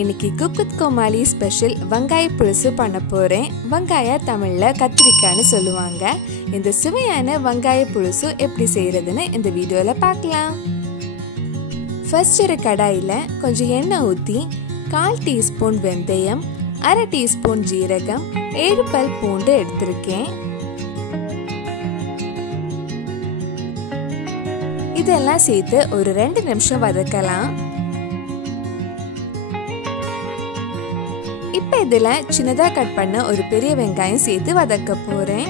இன்னைக்கு Cooku with Comali special Vankaya Pulusu பண்ண போறேன். Vankaya தமிழ்ல கத்திரிக்காய்னு சொல்லுவாங்க. இந்த சுவையான Vankaya Pulusu எப்படி செய்யறதுன்னு இந்த வீடியோல பார்க்கலாம். ஃபர்ஸ்ட் ஒரு கடாயில கொஞ்சம் எண்ணெய் ஊத்தி 1/4 டீஸ்பூன் வெந்தயம், 1/2 டீஸ்பூன் ஜீரகம், 7 பல் பூண்டு எடுத்துர்க்கேன். இதெல்லாம் சேர்த்து ஒரு 2 நிமிஷம் வதக்கலாம். இப்போ இதல சின்னதா கட் பண்ண ஒரு பெரிய வெங்காயம் சேர்த்து வதக்க போறேன்.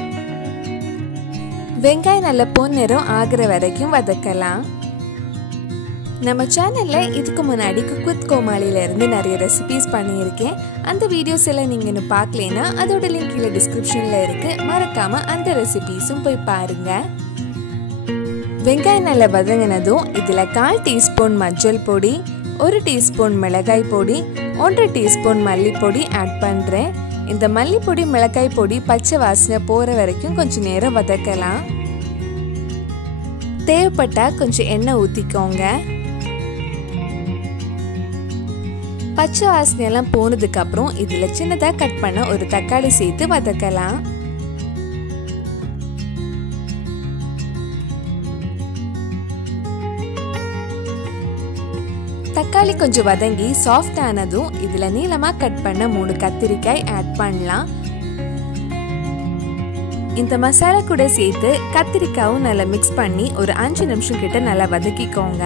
வெங்காயம் நல்ல பொன்னிறம் ஆகுற வரைக்கும் வதக்கலாம். நம்ம சேனல்ல இதுக்கு முன்னாடி Cooku with Comaliல இருந்து நிறைய ரெசிபீஸ் பண்ணியிருக்கேன். அந்த வீடியோஸ் எல்லாம் நீங்க இன்னும் பார்க்கலைனா அதோட லிங்க் கீழ டிஸ்கிரிப்ஷன்ல இருக்கு. மறக்காம அந்த ரெசிபீஸும் போய் பாருங்க. வெங்காயம் நல்லா வதங்கினதும் இதுல 1/4 டீஸ்பூன் மஞ்சள் பொடி, 1 டீஸ்பூன் மிளகாய் பொடி, 1 டீஸ்பூன் மல்லிப்பொடி ஆட் பண்றேன். இந்த மல்லிப்பொடி மிளகாய் பொடி பச்சை வாசனை போற வரைக்கும் கொஞ்சம் நேரம் வதக்கலாம். தேவைப்பட்டா கொஞ்சம் எண்ணெய் ஊத்திக்கோங்க. பச்சை வாசனை எல்லாம் போனதுக்கு அப்புறம் இதுல சின்னதா கட் பண்ண ஒரு தக்காளி சேர்த்து வதக்கலாம். தக்காளி கொஞ்சம் வதங்கி சாஃப்ட் ஆனதும் இதுல நீளமா கட் பண்ண 3 கத்திரிக்காய் ஆட் பண்ணலாம். இந்த மசாலா கூட சேர்த்து கத்திரிக்காயும் நல்லா மிக்ஸ் பண்ணி ஒரு 5 நிமிஷம் கிட்ட நல்லா வதக்கிக்கோங்க.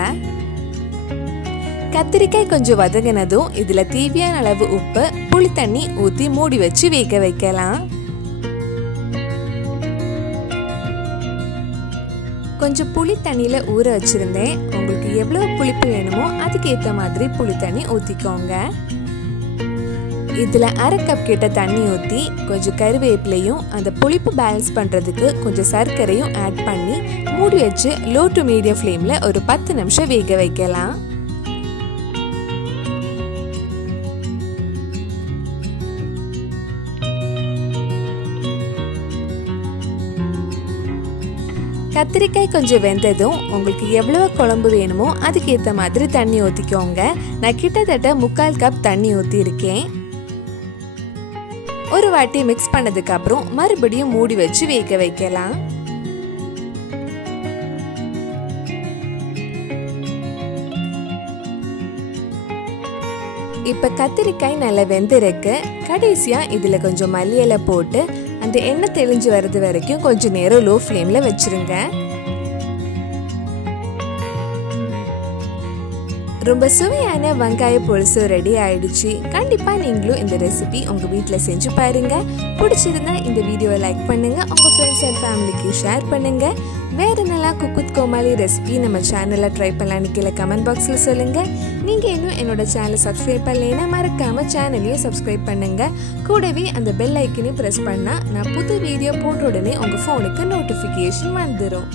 கத்திரிக்காய் கொஞ்சம் வதங்கினதும் இதுல தேவையான அளவு உப்பு, புளி தண்ணி ஊத்தி மூடி வச்சு வேக வைக்கலாம். கொஞ்சம் புளி தண்ணியில ஊற வச்சிருந்தேன். உங்களுக்கு எவ்வளவு புளிப்பு வேணுமோ அதுக்கு ஏத்த மாதிரி புளி தண்ணி ஊத்திக்கோங்க. இதுல 1/2 கப் கிட்ட தண்ணி ஊத்தி கொஞ்சம் கறிவேப்பிலையும் அந்த புளிப்பு பேலன்ஸ் பண்றதுக்கு கொஞ்சம் சர்க்கரையும் ஆட் பண்ணி மூடி வச்சு லோ டு மீடியம் ஃப்ளேம்ல ஒரு 10 நிமிஷம் வேக வைக்கலாம். கத்திரிக்காய் கொஞ்சம் வெந்ததும் உங்களுக்கு எவ்வளவு குழம்பு வேணுமோ அதுக்கு ஏத்த மாதிரி தண்ணி ஊத்திக்கோங்க. நான் கிட்டத்தட்ட 1/4 கப் தண்ணி ஊத்தி இருக்கேன். ஒரு வாட்டி மிக்ஸ் பண்ணதுக்கு அப்புறம் மறுபடியும் மூடி வச்சு வேக வைக்கலாம். இப்ப கத்திரிக்காய் நல்லா வெந்திருக்கு. கடைசியா இதுல கொஞ்சம் மல்லி இலை போட்டு அந்த எண்ணெய் தெளிஞ்சு வர்றது வரைக்கும் கொஞ்சம் நேரம் லோ ஃப்ளேம்ல வச்சிருங்க. ரொம்ப சுவையான Vankaya Pulusu ரெடி ஆயிடுச்சு. கண்டிப்பா நீங்களும் இந்த ரெசிபி உங்க வீட்ல செஞ்சு பாருங்க. பிடிச்சிருந்தா இந்த வீடியோவை லைக் பண்ணுங்க, உங்க ஃப்ரெண்ட்ஸ் அண்ட் ஃபேமிலிக்கு ஷேர் பண்ணுங்க. வேற என்னெல்லாம் Cooku with Comali ரெசிபி நம்ம சேனல்ல ட்ரை பண்ணலாம்னு கீழே கமெண்ட் பாக்ஸ்ல சொல்லுங்க. நீங்க இன்னும் என்னோட சேனலை சப்ஸ்கிரைப் பண்ணலைன்னா மறக்காம சேனலையும் சப்ஸ்கிரைப் பண்ணுங்க. கூடவே அந்த பெல் ஐக்கனையும் பிரஸ் பண்ணா நான் புது வீடியோ போட்ட உடனே உங்க போனுக்கு நோட்டிபிகேஷன் வந்துடும்.